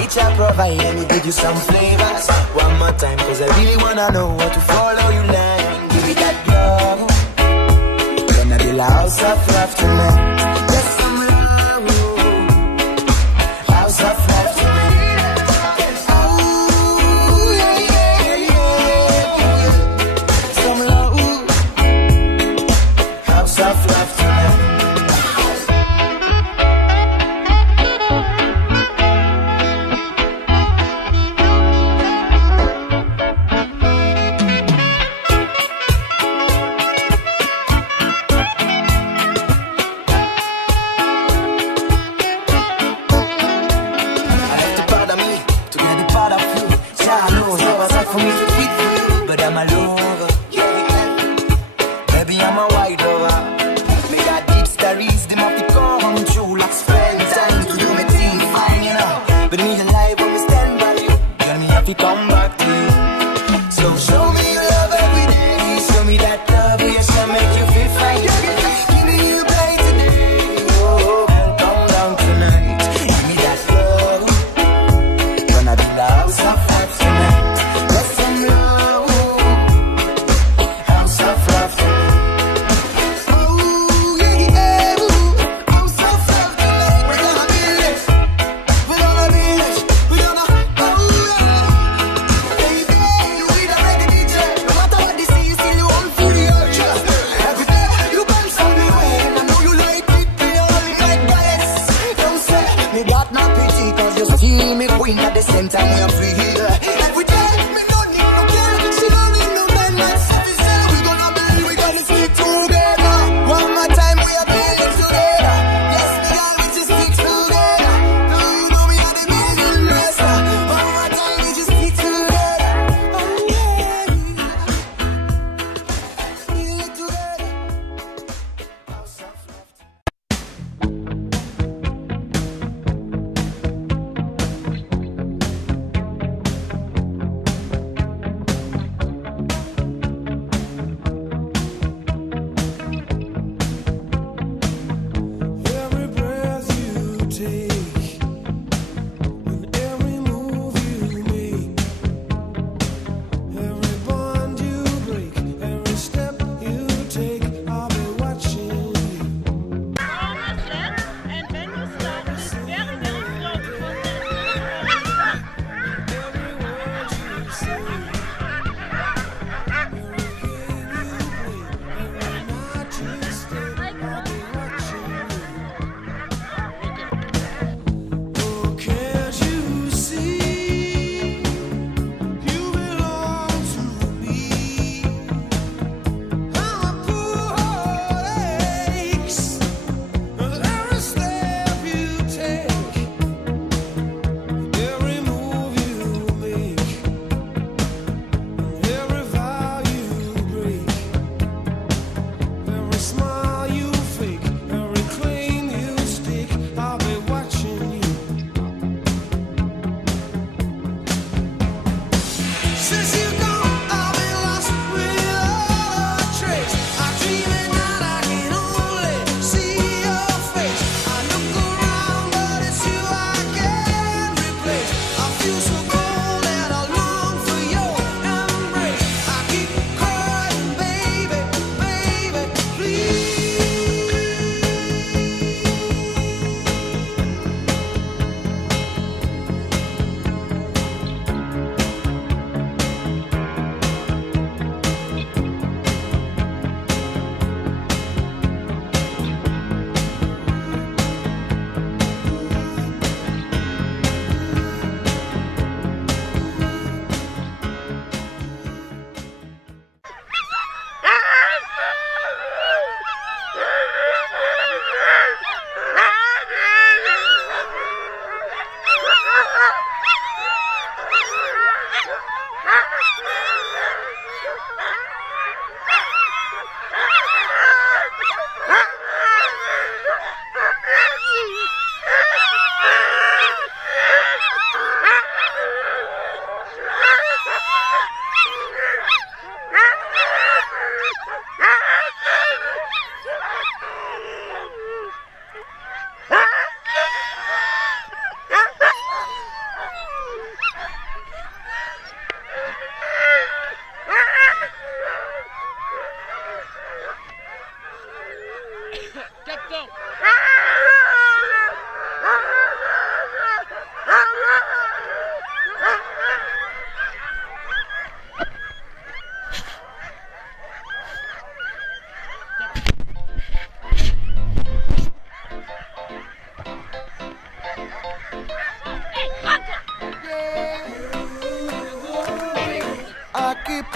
nature provide, let me give you some flavors. One more time, cause I really wanna know how to follow you line. Give me that girl. Gonna be the house of love tonight. Just some love. House of love tonight. Ooh, yeah, yeah, yeah. Some love. House of love tonight.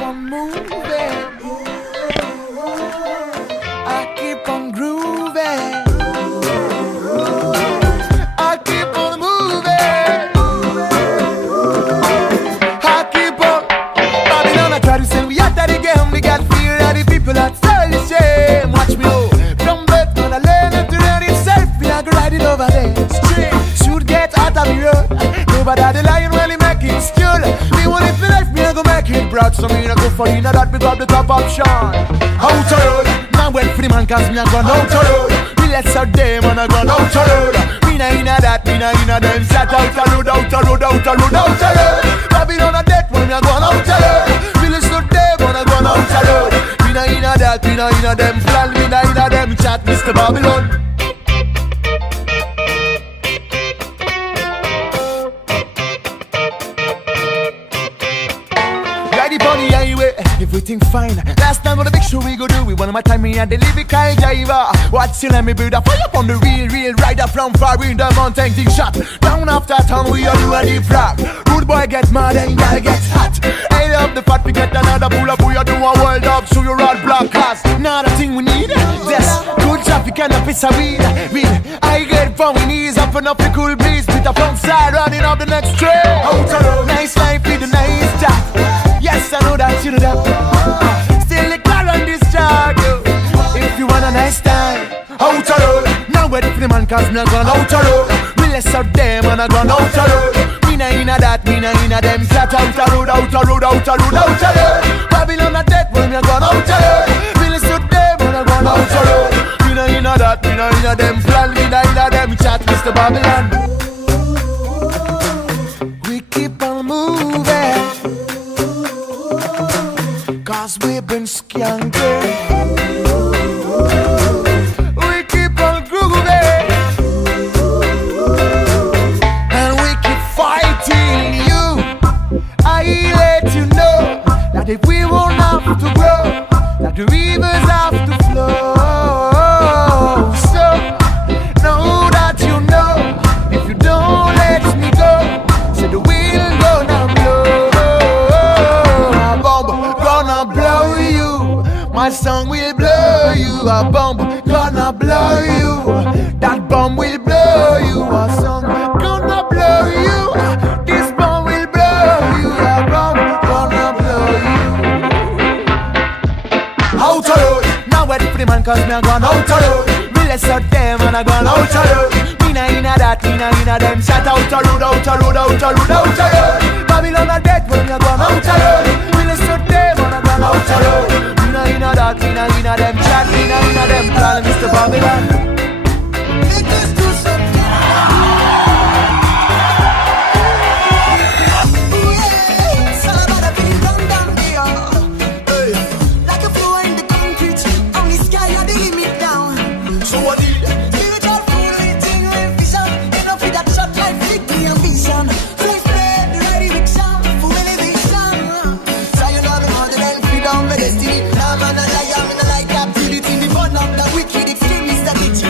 on moving. I keep on grooving. I keep on moving. I keep on. Babylon, I try to sing. We at that again. We got fear of the people that tell the shame. Watch me know. From birth, when I learn it to learn itself, we are gonna ride it over there. Straight. Should get out of the road. Nobody the lion when he make it still. Me want it for life, me I go make it broad. So me I go for you, now that we got the top option. Out of road. Now wait for the man cause me I gone out of road. We let's out them and I gone out of road. Me na inna that, me na inna them. Shut out of road, out of road, out of road, out of road. Babylon a death when me I gone out of road. We let's out them and I gone out of road. Me na inna that, me na inna them. Plan me na inna them. Chat Mr. Babylon. On the highway, everything fine. Last time on the big show we go do. We one of my time me and the lyrical driver. Watch till me build a fire up on the real rider from far in the mountain. Dig shot down after town. We all do a deep rock. Rude boy get mad and girl gets hot. I love the fact we get another pull up. We all do a world up. So you're all black cast. Not a thing we need. Yes, good traffic and a piece of weed. I get from we knees up and up the cool breeze. With the front side running up the next train. Nice life with a nice job. Yes, I know that you know that. Still the car on this track. If you want a nice time, out of road. Now wait for the man cause me a gone out of road. We less out them and I gone out of road. Me na inna that, me na inna them. Flat out of road, out of road, out of road, out of road. Babylon a death when me a gone out of road. We less out them and I gone out of road. Me na inna that, me na inna them. Plan me na inna them. Chat Mr. Babylon. We keep on moving. Cause we've been skanking. We keep on grooving. And we keep fighting you. I let you know that if we won't have to grow, that the rivers have to flow. So, know that you know, if you don't let me go, so the wind gonna blow. Blow you, my song will blow you. A bomb gonna blow you. That bomb will blow you. A song gonna blow you. This bomb will blow you. A bomb gonna blow you. Out of road. Now wait for the man cause me a gone out of road. We let's out them and I gone out of road. Me na inna that, me na inna them. Shut out of road, out of road, out of road, out of road. Babylon a death when me a gone out of road. We let's out them and I gone out of road. Me na inna that, me na inna them. Chat me na inna them. Call Mr. Babylon. Destiny, now man a liar, me no like captivity. Me burn up the wicked extremist, the bitch.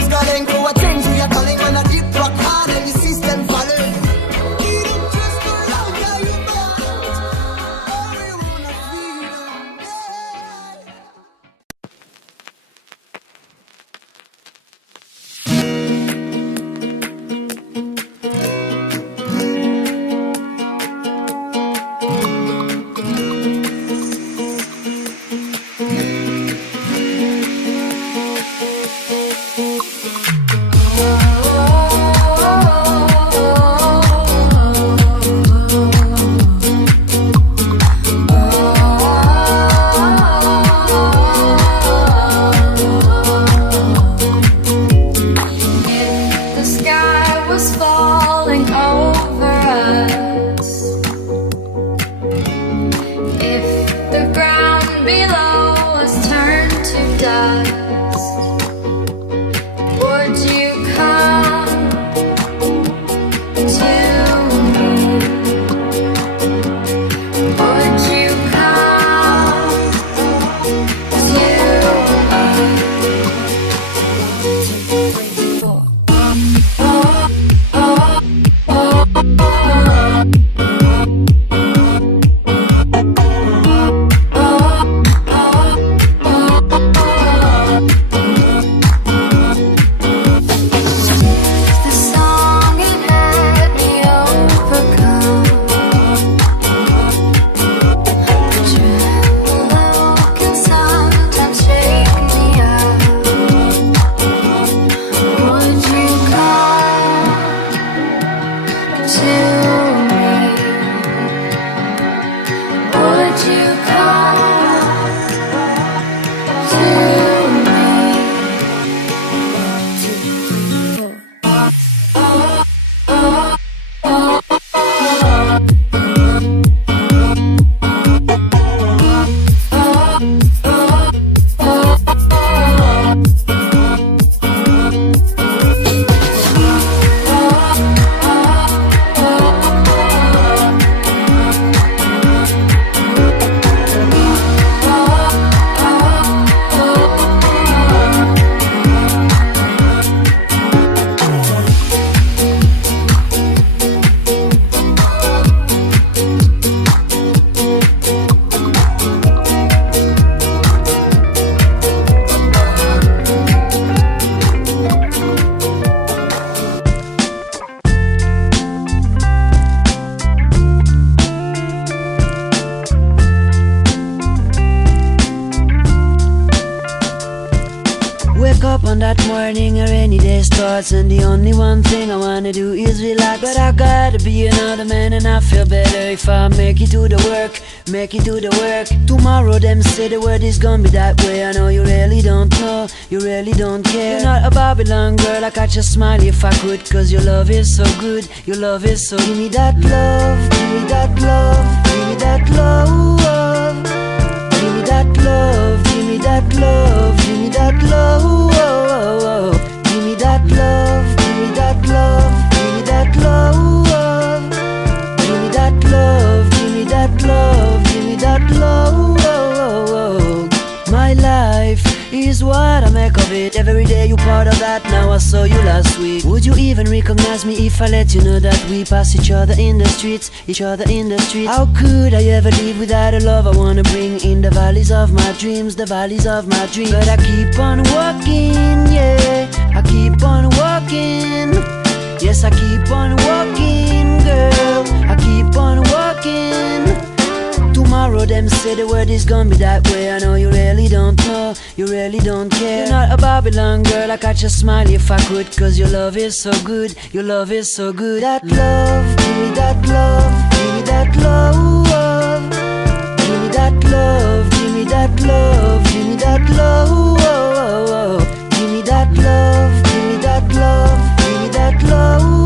love's calling. For what things we are calling when I deep rock hard and the system falling. You don't just go out, how you want. All you wanna feel, yeah. The sky was falling over us. If the ground below us turned to dust, would you come to me? Would you come to the song and let me overcome the tremolo can sometimes shake me up. Would you come to me? Would you come to me? Wake up on that morning, a rainy day starts, and the only one thing I wanna do is relax. But I gotta be another man, and I feel better if I make it to the work, make it to the work. Tomorrow them say the world is gonna be that way. I know you really don't know, you really don't care. You're not a Babylon girl, I catch a smile if I could, cause your love is so good, your love is so. Give me that love, give me that love, give me that love. Give me that love, give me that love, give me that love. Give me that love, give me that love, give me that love. Give me that love, give me that love, give me that love. My life is what I make of it. Every day you part of that. Now I saw you last week. Would you even recognize me if I let you know that we pass each other in the streets, each other in the streets? How could I ever live without a love I wanna bring in the valleys of my dreams, the valleys of my dreams? But I keep on walking, yeah, I keep on walking. Yes, I keep on walking, girl, I keep on walking. Tomorrow them say the world is gonna be that way. I know you really don't know, you really don't care. You're not a Babylon girl, I catch a smile if I could, cause your love is so good, your love is so good. That love, give me that love, give me that love. Give me that love, give me that love, give me that love. Give me that love, give me that love, give me that love.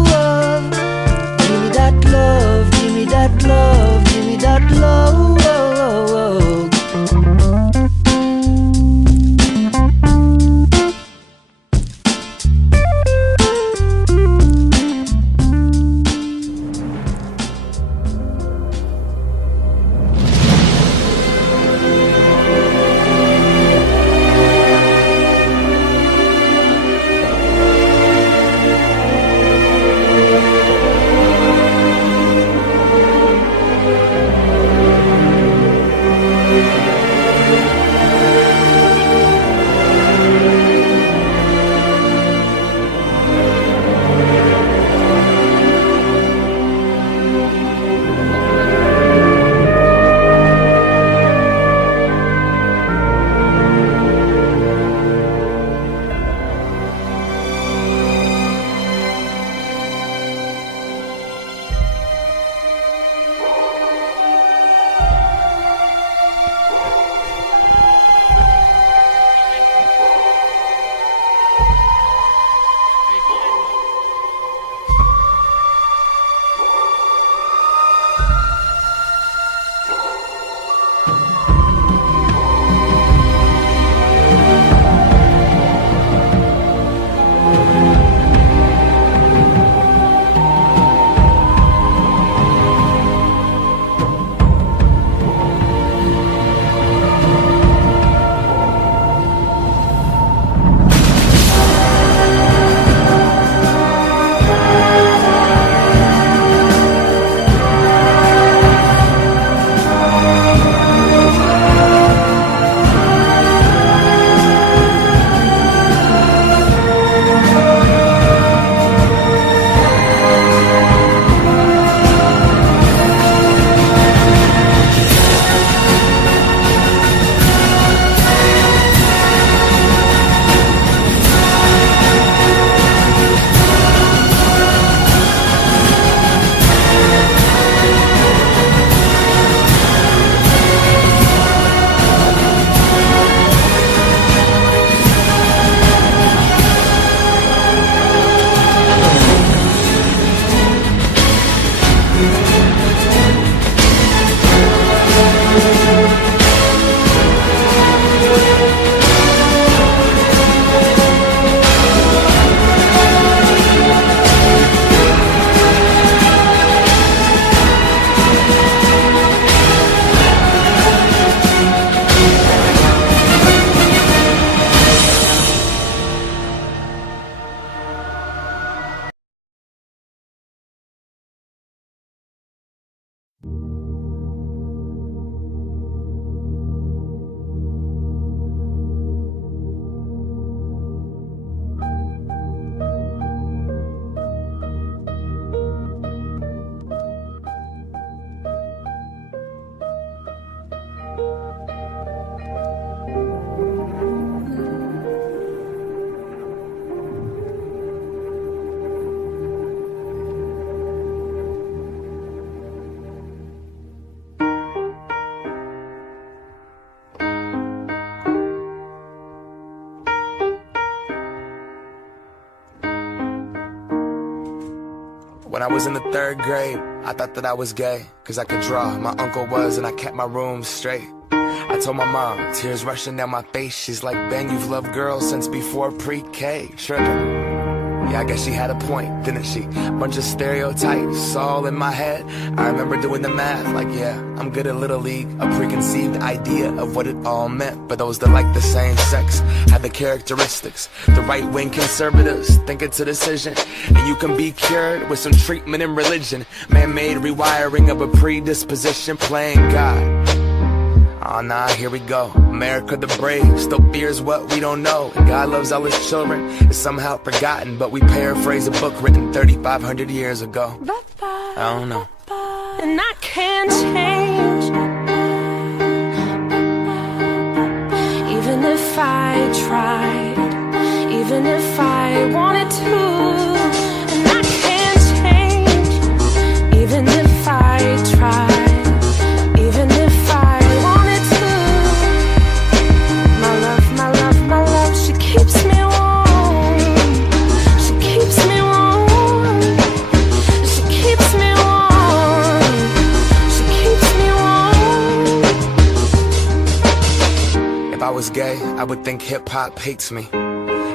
Give me that love, give me that love, give me that love. When I was in the 3rd grade, I thought that I was gay, cause I could draw, my uncle was, and I kept my room straight. I told my mom, tears rushing down my face, she's like, Ben, you've loved girls since before pre-K. Trippin'. Yeah, I guess she had a point, didn't she? Bunch of stereotypes all in my head. I remember doing the math, like, yeah, I'm good at Little League. A preconceived idea of what it all meant. But those that like the same sex have the characteristics. The right-wing conservatives think it's a decision, and you can be cured with some treatment in religion. Man-made rewiring of a predisposition, playing God. Oh nah, here we go. America the brave still fears what we don't know. And God loves all his children. It's somehow forgotten, but we paraphrase a book written 3,500 years ago. I don't know. And I can't change, even if I tried, even if I wanted to. And I can't change, even if I tried, even if I wanted to. My love, she keeps me warm. She keeps me warm. She keeps me warm. She keeps me warm. If I was gay, I would think hip-hop hates me.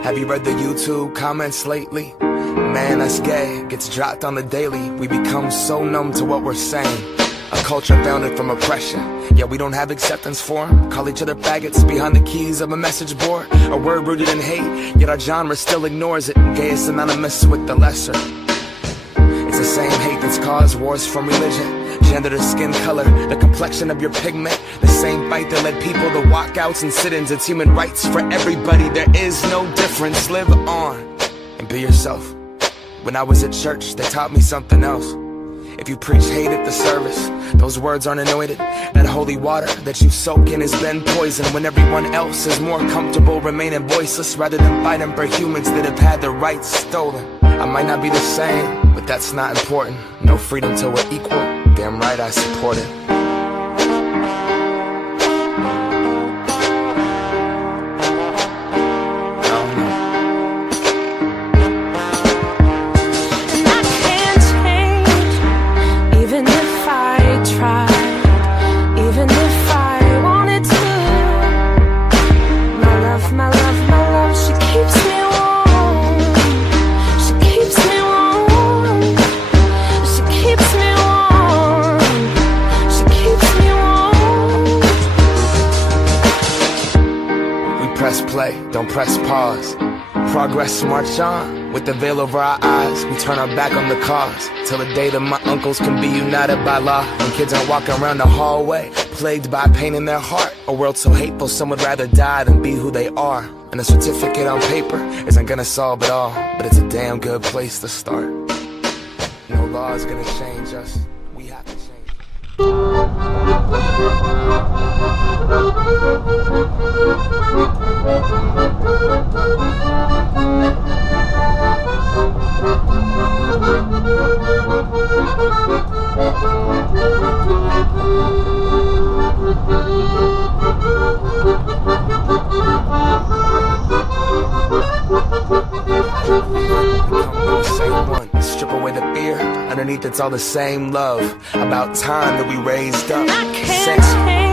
Have you read the YouTube comments lately? Man, that's gay, gets dropped on the daily. We become so numb to what we're saying. A culture founded from oppression. Yeah, we don't have acceptance for them. Call each other faggots behind the keys of a message board. A word rooted in hate, yet our genre still ignores it. Gay is synonymous with the lesser. It's the same hate that's caused wars from religion, gender to skin color, the complexion of your pigment. The same fight that led people to walkouts and sit-ins. It's human rights for everybody. There is no difference. Live on and be yourself. When I was at church, they taught me something else. If you preach hate at the service, those words aren't anointed. That holy water that you soak in has been poisoned. When everyone else is more comfortable remaining voiceless, rather than fighting for humans that have had their rights stolen. I might not be the same, but that's not important. No freedom till we're equal. Damn right I support it. Press play, don't press pause. Progress march on, with the veil over our eyes. We turn our back on the cause, till the day that my uncles can be united by law. When kids aren't walking around the hallway, plagued by pain in their heart. A world so hateful, some would rather die than be who they are. And a certificate on paper isn't gonna solve it all, but it's a damn good place to start. No law is gonna change us, we have to change. Strip away the fear, underneath it's all the same love. About time that we raised up. I can't change.